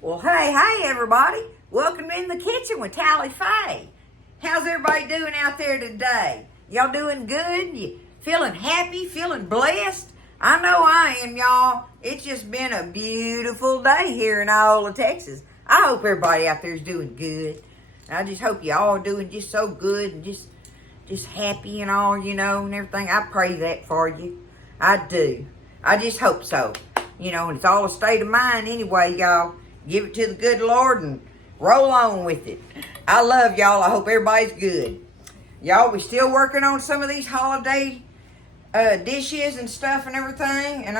Well, hey, everybody. Welcome in the kitchen with Tally Faye. How's everybody doing out there today? Y'all doing good? You feeling happy? Feeling blessed? I know I am, y'all. It's just been a beautiful day here in Iola, Texas. I hope everybody out there is doing good. I just hope you all doing just so good and just happy and all, and everything. I pray that for you. I do. I just hope so. And it's all a state of mind anyway, y'all. Give it to the good Lord and roll on with it. I love y'all. I hope everybody's good. Y'all, we still working on some of these holiday dishes and stuff and everything. And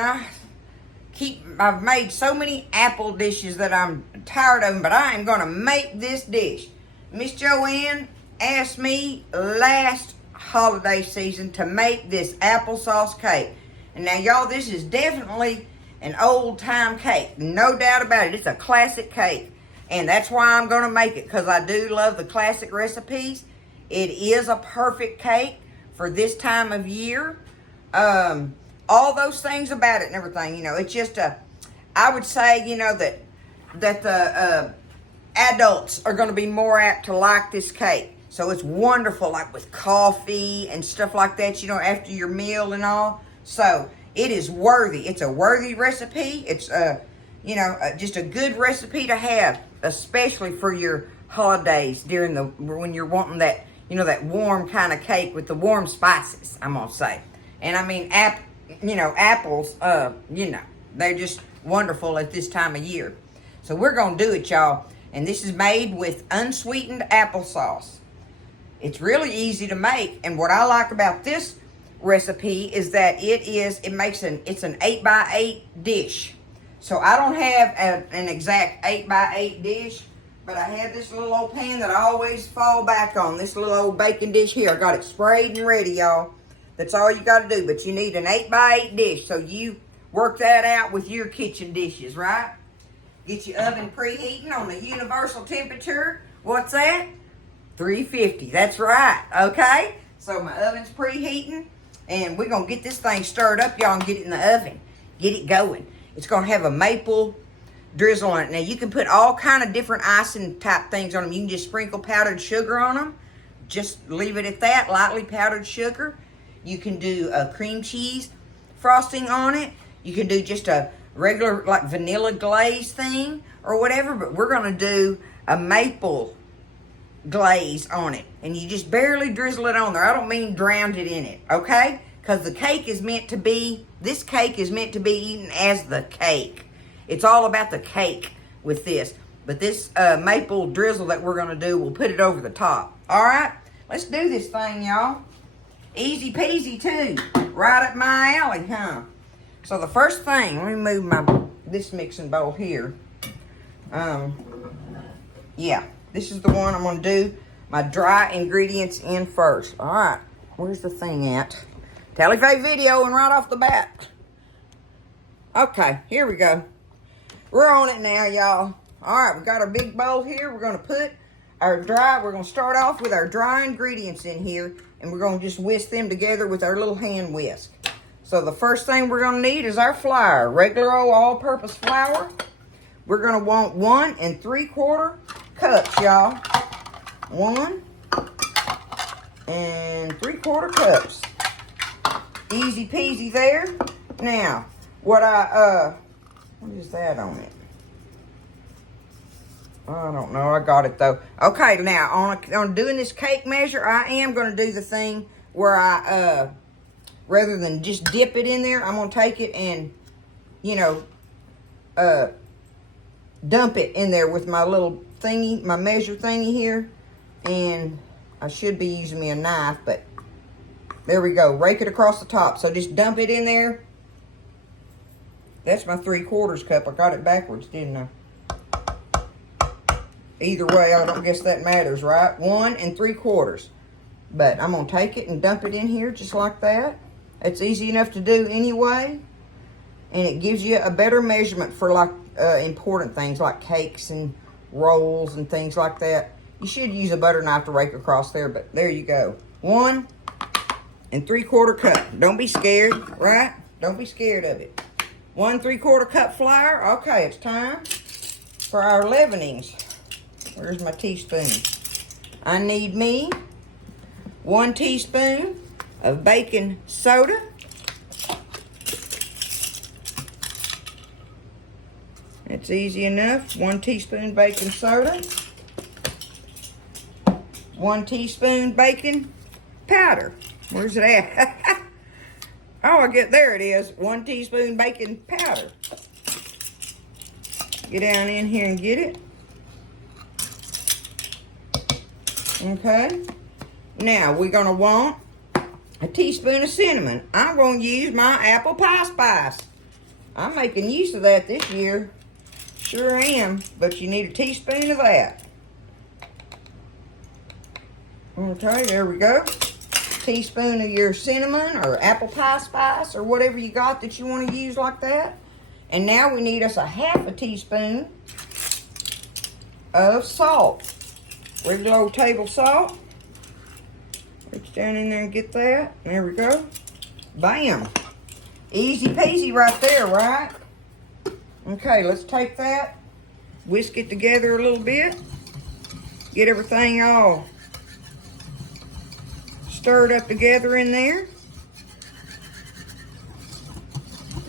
I've made so many apple dishes that I'm tired of them. But I am going to make this dish. Miss Joanne asked me last holiday season to make this applesauce cake. And now, y'all, this is definitely an old-time cake. No doubt about it. It's a classic cake. And that's why I'm going to make it, because I do love the classic recipes. It is a perfect cake for this time of year. All those things about it and everything, it's just I would say, that the adults are going to be more apt to like this cake. So it's wonderful, like with coffee and stuff like that, after your meal and all. So it is worthy. It's a worthy recipe. It's, just a good recipe to have, especially for your holidays when you're wanting that, that warm kind of cake with the warm spices, I'm going to say. And I mean, apples, they're just wonderful at this time of year. So we're going to do it, y'all. And this is made with unsweetened applesauce. It's really easy to make. And what I like about this recipe is that it's an 8x8 dish. So I don't have an exact 8x8 dish, but I have this little old pan that I always fall back on. This little old baking dish here. I got it sprayed and ready, y'all. That's all you got to do. But you need an 8x8 dish. So you work that out with your kitchen dishes, right? Get your oven preheating on the universal temperature. What's that? 350. That's right. Okay? So my oven's preheating. And we're going to get this thing stirred up, y'all, and get it in the oven. Get it going. It's going to have a maple drizzle on it. Now, you can put all kind of different icing type things on them. You can just sprinkle powdered sugar on them. Just leave it at that, lightly powdered sugar. You can do a cream cheese frosting on it. You can do just a regular, like, vanilla glaze thing or whatever. But we're going to do a maple glaze on it, and you just barely drizzle it on there. I don't mean drown it in it, okay? Because this cake is meant to be eaten as the cake. It's all about the cake with this. But this maple drizzle that we're going to do, we'll put it over the top. All right? Let's do this thing, y'all. Easy peasy, too. Right up my alley, huh? So the first thing, let me move this mixing bowl here. Yeah. This is the one I'm going to do my dry ingredients in first. All right. Where's the thing at? Tally Faye video and right off the bat. Okay. Here we go. We're on it now, y'all. All right. We got our big bowl here. We're going to put we're going to start off with our dry ingredients in here. And we're going to just whisk them together with our little hand whisk. So the first thing we're going to need is our flour. Regular old all-purpose flour. We're going to want 1 3/4 cups, y'all. 1 3/4 cups. Easy peasy there. Now, what is that on it? I don't know. I got it though. Okay, now on doing this cake measure, I am going to do the thing where I rather than just dip it in there, I'm going to take it and dump it in there with my little thingy, my measure thingy here. And I should be using me a knife, but there we go. Rake it across the top. So just dump it in there. That's my 3/4 cup. I got it backwards, didn't I? Either way, I don't guess that matters, right? 1 3/4. But I'm going to take it and dump it in here just like that. It's easy enough to do anyway. And it gives you a better measurement for like important things like cakes and rolls and things like that. You should use a butter knife to rake across there, but there you go. 1 3/4 cup. Don't be scared, right? Don't be scared of it. 1 3/4 cup flour. Okay, it's time. for our leavenings. Where's my teaspoon? I need me 1 teaspoon of baking soda. It's easy enough. 1 teaspoon baking soda. 1 teaspoon baking powder. Where's it at? Oh, there it is. 1 teaspoon baking powder. Get down in here and get it. Okay. Now, we're going to want a teaspoon of cinnamon. I'm going to use my apple pie spice. I'm making use of that this year. Sure am. But you need a teaspoon of that. Okay, there we go. Teaspoon of your cinnamon or apple pie spice or whatever you got that you want to use like that. And now we need us a 1/2 teaspoon of salt. Regular old table salt. Reach down in there and get that. There we go. Bam. Easy peasy right there, right? Okay, let's take that. Whisk it together a little bit. Get everything all stirred up together in there.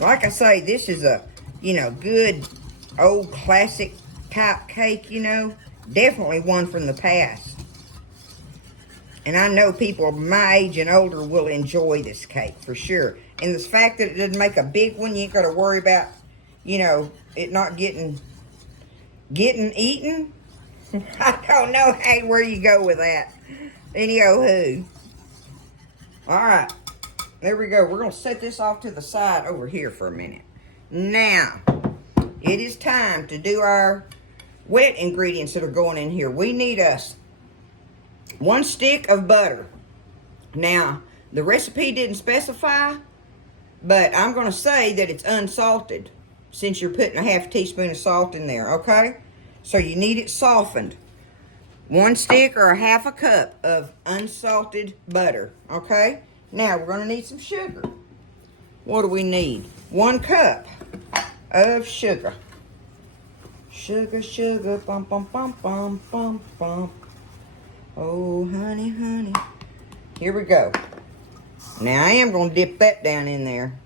Like I say, this is a, good old classic type cake, Definitely one from the past. And I know people my age and older will enjoy this cake for sure. And the fact that it doesn't make a big one, you ain't got to worry about, it not getting eaten. I don't know where you go with that. Any-oh-who. Alright, there we go. We're going to set this off to the side over here for a minute. Now, it is time to do our wet ingredients that are going in here. We need us 1 stick of butter. Now, the recipe didn't specify, but I'm going to say that it's unsalted since you're putting a 1/2 teaspoon of salt in there, okay? So you need it softened. 1 stick or a 1/2 cup of unsalted butter, okay? Now, we're going to need some sugar. What do we need? 1 cup of sugar. Sugar, sugar, bum, bum, bum, bum, bum, bum. Oh, honey, honey. Here we go. Now, I am going to dip that down in there.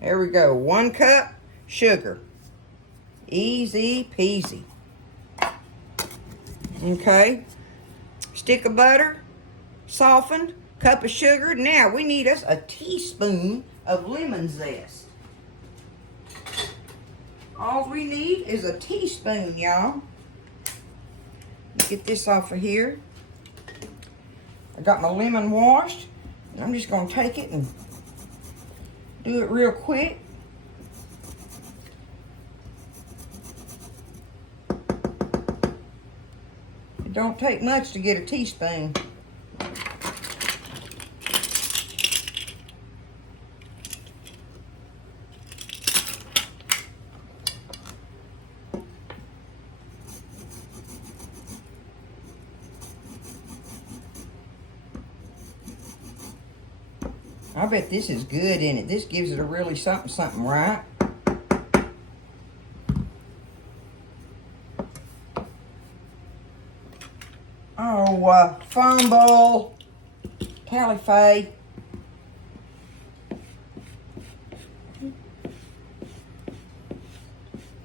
There we go. 1 cup sugar. Easy peasy. Okay. Stick of butter. Softened. Cup of sugar. Now, we need us a teaspoon of lemon zest. All we need is a teaspoon, y'all. Get this off of here. I got my lemon washed. And I'm just going to take it and do it real quick. It don't take much to get a teaspoon. I bet this is good in it. This gives it a really something, right? Oh, fumble. Tally Faye.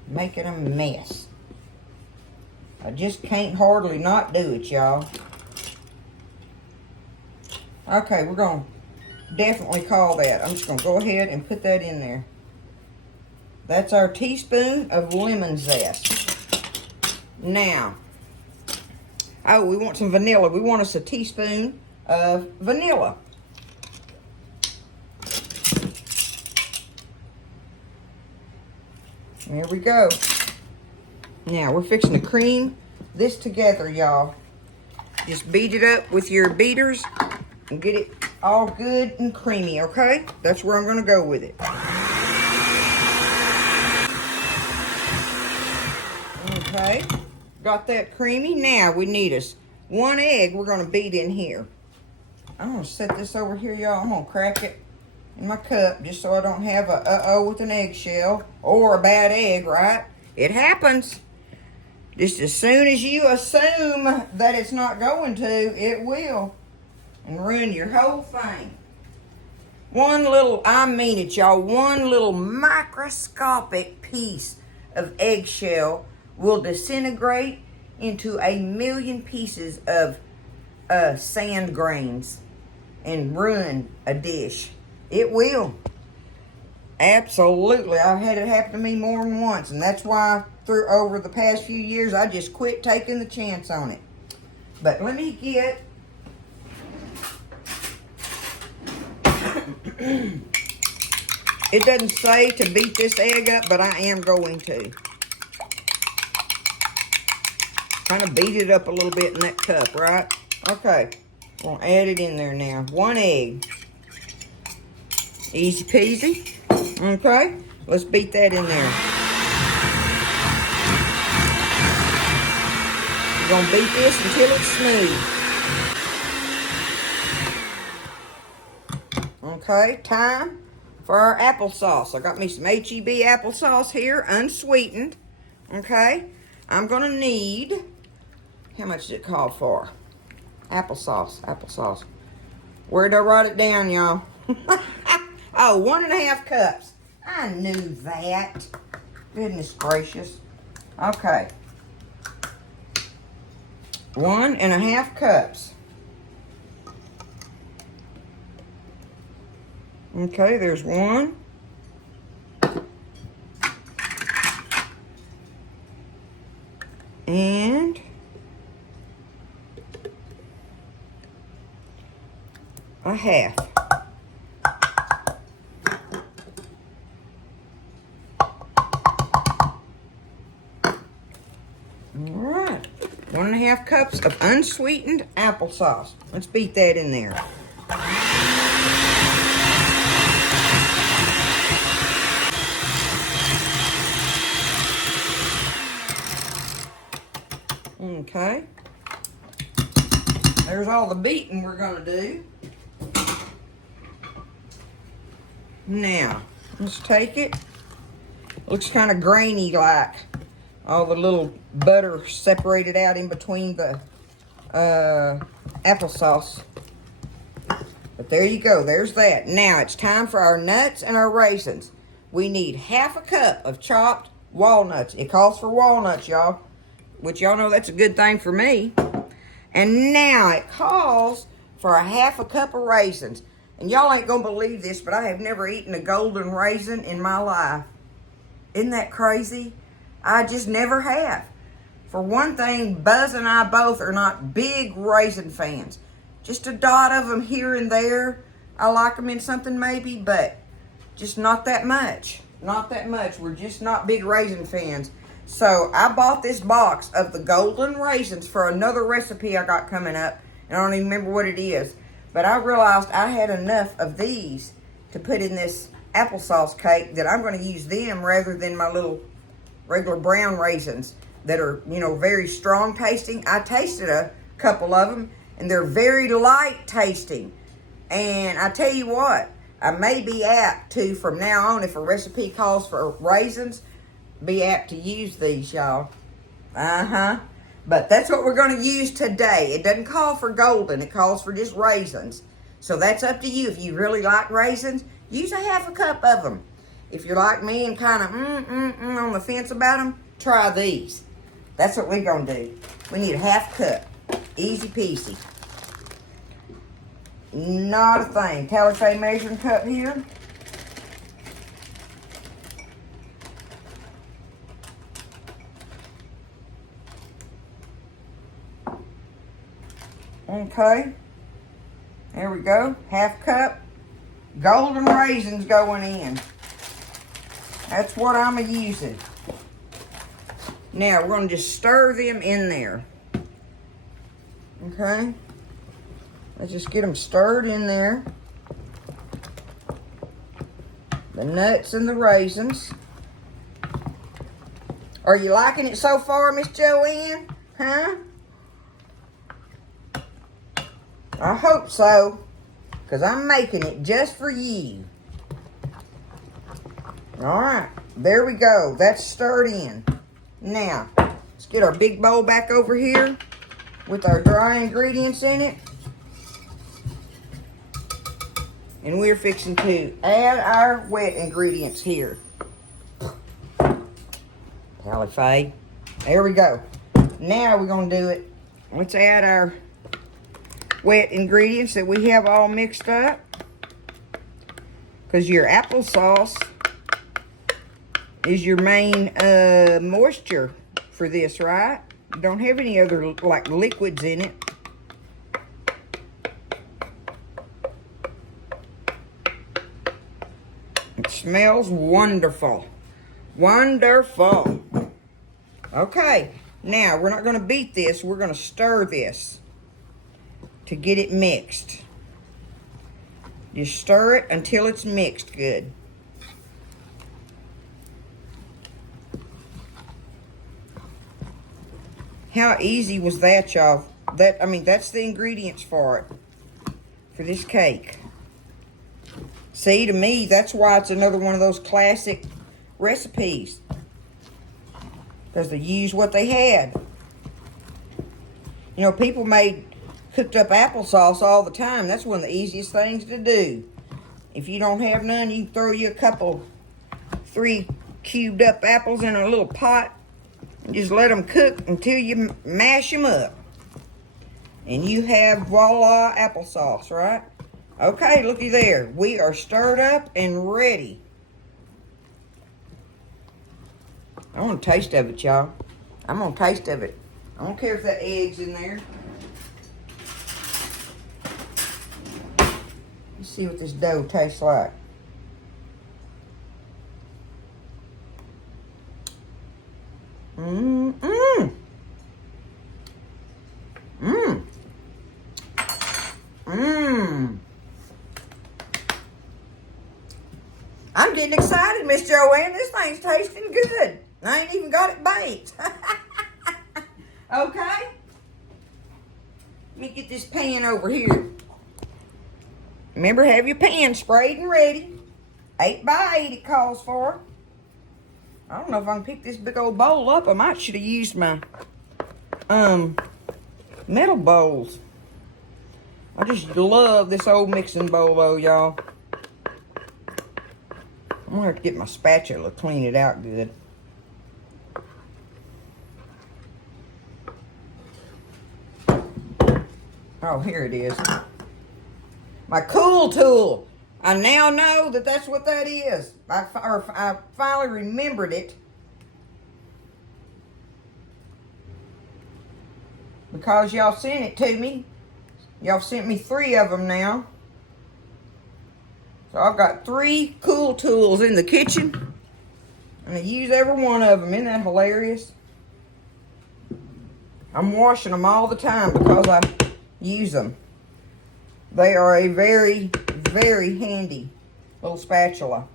Making a mess. I just can't hardly not do it, y'all. Okay, we're going to definitely call that. I'm just going to go ahead and put that in there. That's our teaspoon of lemon zest. Now, oh, we want some vanilla. We want us a teaspoon of vanilla. There we go. Now, we're fixing to cream this together, y'all. Just beat it up with your beaters and get it all good and creamy, okay? That's where I'm going to go with it. Okay, got that creamy. Now we need us 1 egg we're going to beat in here. I'm going to set this over here, y'all. I'm going to crack it in my cup just so I don't have a uh-oh with an eggshell or a bad egg, right? It happens. Just as soon as you assume that it's not going to, it will. And ruin your whole thing. One little, I mean it, y'all, one little microscopic piece of eggshell will disintegrate into 1,000,000 pieces of sand grains and ruin a dish. It will. Absolutely. I've had it happen to me more than once, and that's why through over the past few years I just quit taking the chance on it. But let me get it doesn't say to beat this egg up, but I am going to. Kind of beat it up a little bit in that cup, right? Okay. We'll add it in there now. 1 egg. Easy peasy. Okay. Let's beat that in there. We're going to beat this until it's smooth. Okay. Time for our applesauce. I got me some H-E-B applesauce here, unsweetened. Okay. I'm going to need, how much does it call for? Applesauce. Where'd I write it down, y'all? Oh, 1.5 cups. I knew that. Goodness gracious. Okay. 1.5 cups. Okay, there's one. And a half. Alright, 1.5 cups of unsweetened applesauce. Let's beat that in there. Okay. There's all the beating we're going to do. Now, let's take it. Looks kind of grainy, like all the little butter separated out in between the applesauce. But there you go. There's that. Now it's time for our nuts and our raisins. We need 1/2 cup of chopped walnuts. It calls for walnuts, y'all. Which y'all know that's a good thing for me. And now it calls for 1/2 cup of raisins. And y'all ain't gonna believe this, but I have never eaten a golden raisin in my life. Isn't that crazy? I just never have. For one thing, Buzz and I both are not big raisin fans. Just a dot of them here and there. I like them in something maybe, but just not that much. Not that much. We're just not big raisin fans. So I bought this box of the golden raisins for another recipe I got coming up. And I don't even remember what it is. But I realized I had enough of these to put in this applesauce cake that I'm going to use them rather than my little regular brown raisins that are, you know, very strong tasting. I tasted a couple of them and they're very light tasting. And I tell you what, I may be apt to, from now on, if a recipe calls for raisins, be apt to use these, y'all. But that's what we're going to use today. It doesn't call for golden. It calls for just raisins. So that's up to you. If you really like raisins, use 1/2 cup of them. If you're like me and kind of on the fence about them, try these. That's what we're going to do. We need 1/2 cup. Easy peasy. Not a thing. Calife measuring cup here. Okay, there we go, 1/2 cup. Golden raisins going in. That's what I'm using. Now, we're going to just stir them in there. Okay, let's just get them stirred in there. The nuts and the raisins. Are you liking it so far, Miss Joanne? Huh? I hope so, because I'm making it just for you. All right, there we go. That's stirred in. Now, Let's get our big bowl back over here with our dry ingredients in it. And we're fixing to add our wet ingredients here. Tally Faye. There we go. Now we're going to do it. Let's add our wet ingredients that we have all mixed up. Because your applesauce is your main moisture for this, right? You don't have any other like liquids in it. It smells wonderful. Wonderful. Okay, now we're not going to beat this. We're going to stir this to get it mixed. Just stir it until it's mixed good. How easy was that, y'all? That's the ingredients for it, for this cake. See, to me, that's why it's another one of those classic recipes. Because they used what they had. You know, people made cooked up applesauce all the time. That's one of the easiest things to do. If you don't have none, you can throw you a couple, 3 cubed up apples in a little pot. And just let them cook until you mash them up. And you have, voila, applesauce, right? Okay, looky there. We are stirred up and ready. I want a taste of it, y'all. I'm going to taste of it. I don't care if that egg's in there. Let's see what this dough tastes like. Mmm. I'm getting excited, Miss Joanne. This thing's tasting good. I ain't even got it baked. Okay. Let me get this pan over here. Remember, have your pan sprayed and ready. 8 by 8 it calls for. I don't know if I can pick this big old bowl up. I might should have used my metal bowls. I just love this old mixing bowl though, y'all. I'm gonna have to get my spatula to clean it out good. Oh, here it is. My cool tool. I now know that that's what that is. I finally remembered it. Because y'all sent it to me. Y'all sent me 3 of them now. So I've got 3 cool tools in the kitchen. And I use every one of them. Isn't that hilarious? I'm washing them all the time because I use them. They are a very, very handy little spatula.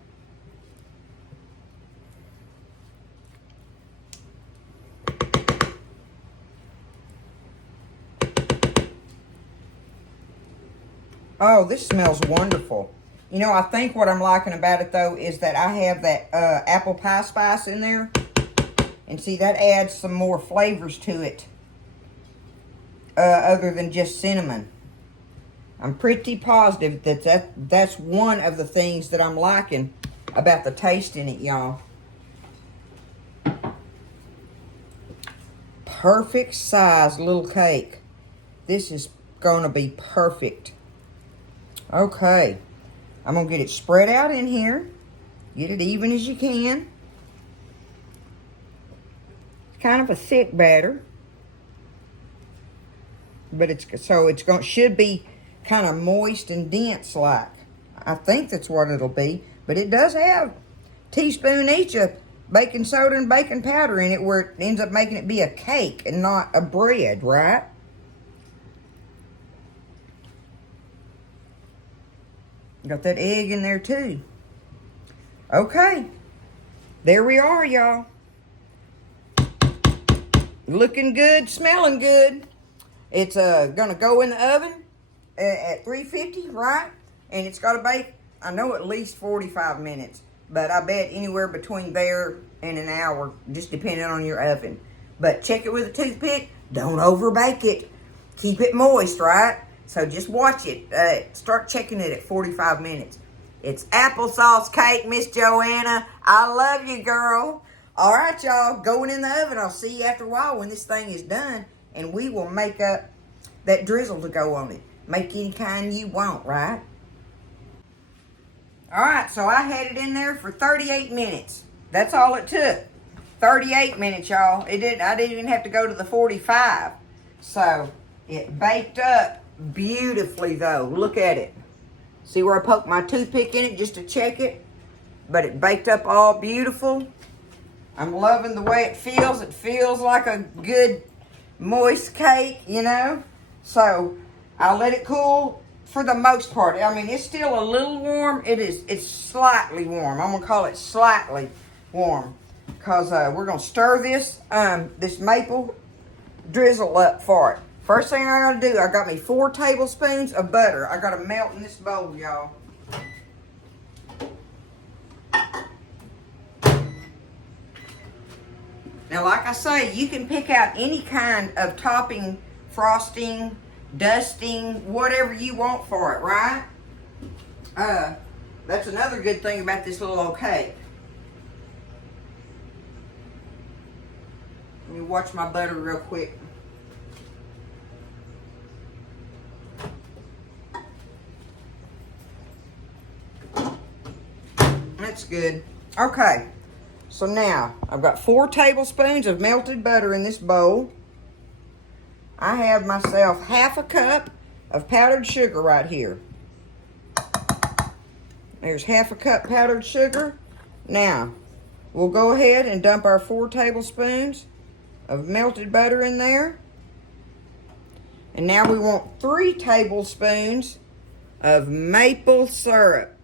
Oh, this smells wonderful. You know, I think what I'm liking about it, though, is that I have that apple pie spice in there. And see, that adds some more flavors to it. Other than just cinnamon. I'm pretty positive that that's one of the things that I'm liking about the taste in it, y'all. Perfect size little cake. This is going to be perfect. Okay. I'm going to get it spread out in here. Get it even as you can. It's kind of a thick batter. But should be kind of moist and dense like. I think that's what it'll be. But it does have a teaspoon each of baking soda and baking powder in it, where it ends up making it be a cake and not a bread, right? Got that egg in there too. Okay. There we are, y'all. Looking good, smelling good. It's going to go in the oven at 350, right? And it's got to bake, I know, at least 45 minutes. But I bet anywhere between there and an hour, just depending on your oven. But check it with a toothpick. Don't overbake it. Keep it moist, right? So just watch it. Start checking it at 45 minutes. It's applesauce cake, Miss Joanna. I love you, girl. All right, y'all. Going in the oven. I'll see you after a while when this thing is done. And we will make up that drizzle to go on it. Make any kind you want, right? All right, so I had it in there for 38 minutes. That's all it took. 38 minutes, y'all. I didn't even have to go to the 45. So it baked up beautifully, though. Look at it. See where I poked my toothpick in it just to check it? But it baked up all beautiful. I'm loving the way it feels. It feels like a good moist cake, you know. So I'll let it cool for the most part. I mean, it's still a little warm. It's slightly warm. I'm gonna call it slightly warm because we're gonna stir this maple drizzle up for it. First thing I gotta do, I got me 4 tablespoons of butter. I gotta melt in this bowl, y'all. Now, like I say, you can pick out any kind of topping, frosting, dusting, whatever you want for it, right? That's another good thing about this little old cake. Let me watch my butter real quick. That's good. Okay, so now I've got 4 tablespoons of melted butter in this bowl. I have myself half a cup of powdered sugar right here. There's half a cup powdered sugar. Now, we'll go ahead and dump our 4 tablespoons of melted butter in there. And now we want 3 tablespoons of maple syrup.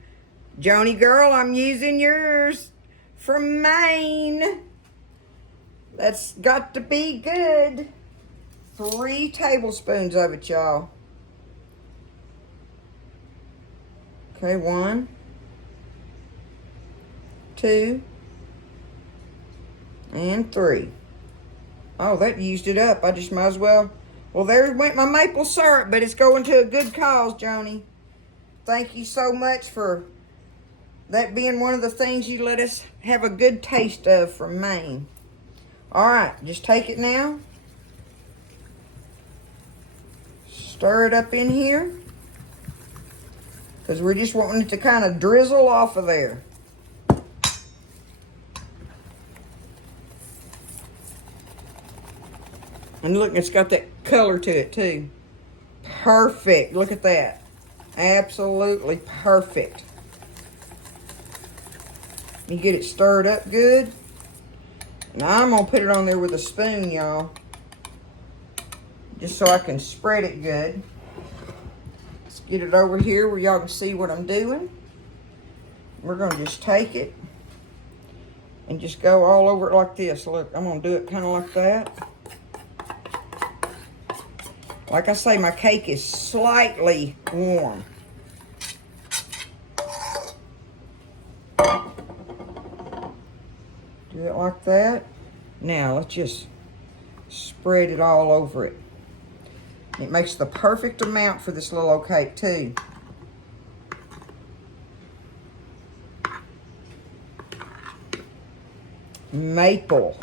Joni girl, I'm using yours from Maine. That's got to be good. 3 tablespoons of it, y'all. Okay, 1, 2, and 3. Oh, that used it up. I just might as well. Well, there went my maple syrup, but it's going to a good cause, Joni. Thank you so much for that being one of the things you let us have a good taste of from Maine. All right, just take it now. Stir it up in here. Because we're just wanting it to kind of drizzle off of there. And look, it's got that color to it too. Perfect. Look at that. Absolutely perfect. You get it stirred up good. Now I'm going to put it on there with a spoon, y'all. Just so I can spread it good. Let's get it over here where y'all can see what I'm doing. We're going to just take it and just go all over it like this. Look, I'm going to do it kind of like that. Like I say, my cake is slightly warm. Do it like that. Now, let's just spread it all over it. It makes the perfect amount for this little old cake, too. Maple.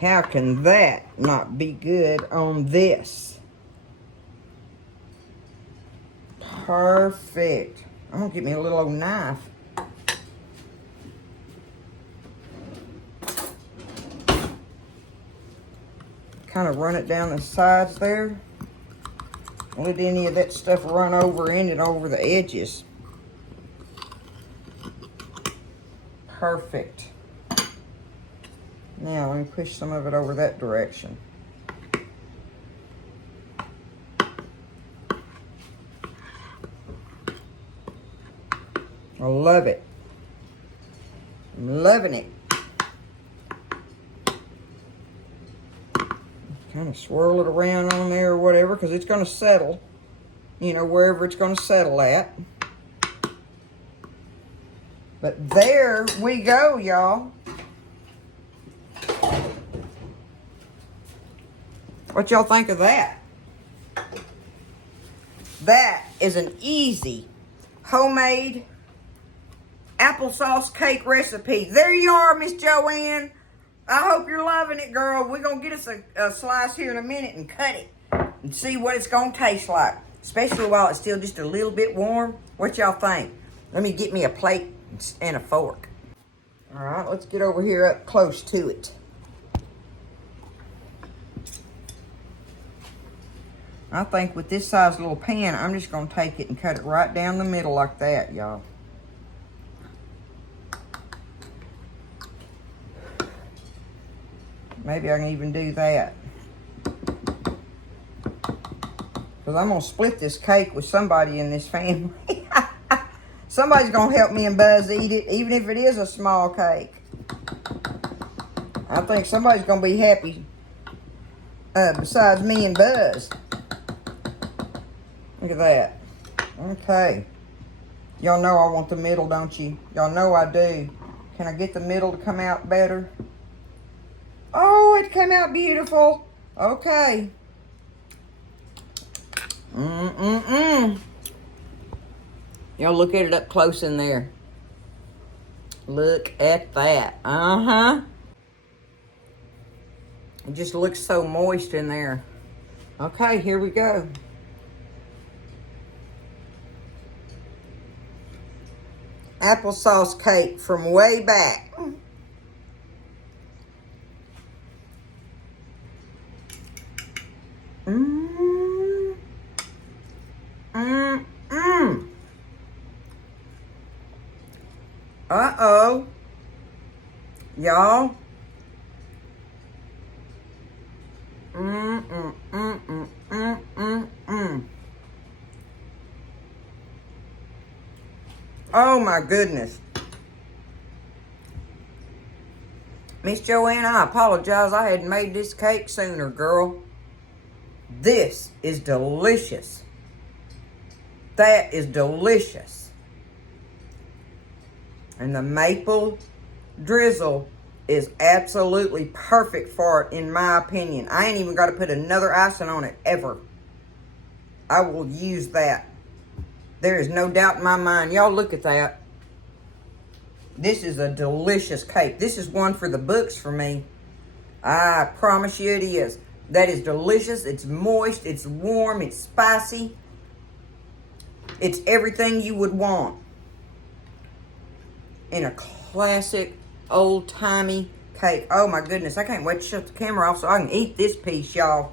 How can that not be good on this? Perfect. I'm going to get me a little old knife. Kind of run it down the sides there. Let any of that stuff run over in it over the edges. Perfect. Now let me push some of it over that direction. I love it. I'm loving it. Kind of swirl it around on there or whatever, because it's going to settle, you know, wherever it's going to settle at. But there we go, y'all. What y'all think of that? That is an easy homemade applesauce cake recipe. There you are, Miss Joanne. I hope you're loving it, girl. We're going to get us a slice here in a minute and cut it and see what it's going to taste like, especially while it's still just a little bit warm. What y'all think? Let me get me a plate and a fork. All right, let's get over here up close to it. I think with this size little pan, I'm just going to take it and cut it right down the middle like that, y'all. Maybe I can even do that. Because I'm going to split this cake with somebody in this family. Somebody's going to help me and Buzz eat it, even if it is a small cake. I think somebody's going to be happy besides me and Buzz. Look at that. Okay. Y'all know I want the middle, don't you? Y'all know I do. Can I get the middle to come out better? Oh, it came out beautiful. Okay. Y'all look at it up close in there. Look at that. It just looks so moist in there. Okay, here we go. Applesauce cake from way back. Uh-oh. Y'all. Oh my goodness. Miss Joanne, I apologize. I hadn't made this cake sooner, girl. This is delicious. That is delicious. And the maple drizzle is absolutely perfect for it, in my opinion. I ain't even got to put another icing on it, ever. I will use that. There is no doubt in my mind. Y'all look at that. This is a delicious cake. This is one for the books for me. I promise you it is. That is delicious. It's moist. It's warm. It's spicy. It's everything you would want in a classic, old-timey cake. Oh, my goodness. I can't wait to shut the camera off so I can eat this piece, y'all.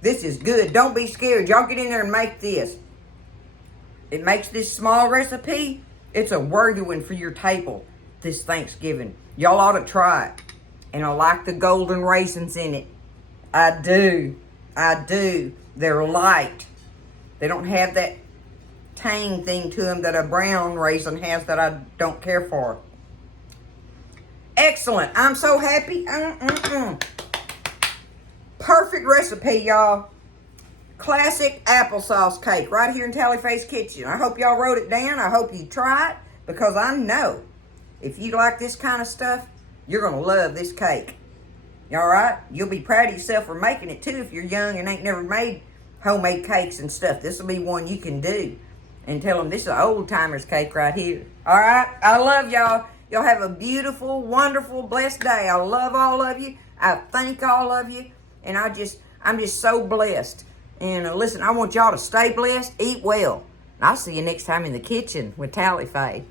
This is good. Don't be scared. Y'all get in there and make this. It makes this small recipe. It's a worthy one for your table this Thanksgiving. Y'all ought to try it. And I like the golden raisins in it. I do. I do. They're light. They don't have that tang thing to them that a brown raisin has that I don't care for. Excellent. I'm so happy. Perfect recipe, y'all. Classic applesauce cake right here in Tallyface Kitchen. I hope y'all wrote it down. I hope you try it, because I know if you like this kind of stuff, you're going to love this cake. You all right? You'll be proud of yourself for making it, too, if you're young and ain't never made homemade cakes and stuff. This will be one you can do. And tell them this is an old-timer's cake right here. All right? I love y'all. Y'all have a beautiful, wonderful, blessed day. I love all of you. I thank all of you. And I'm just so blessed. And listen, I want y'all to stay blessed, eat well. And I'll see you next time in the kitchen with Tallyface.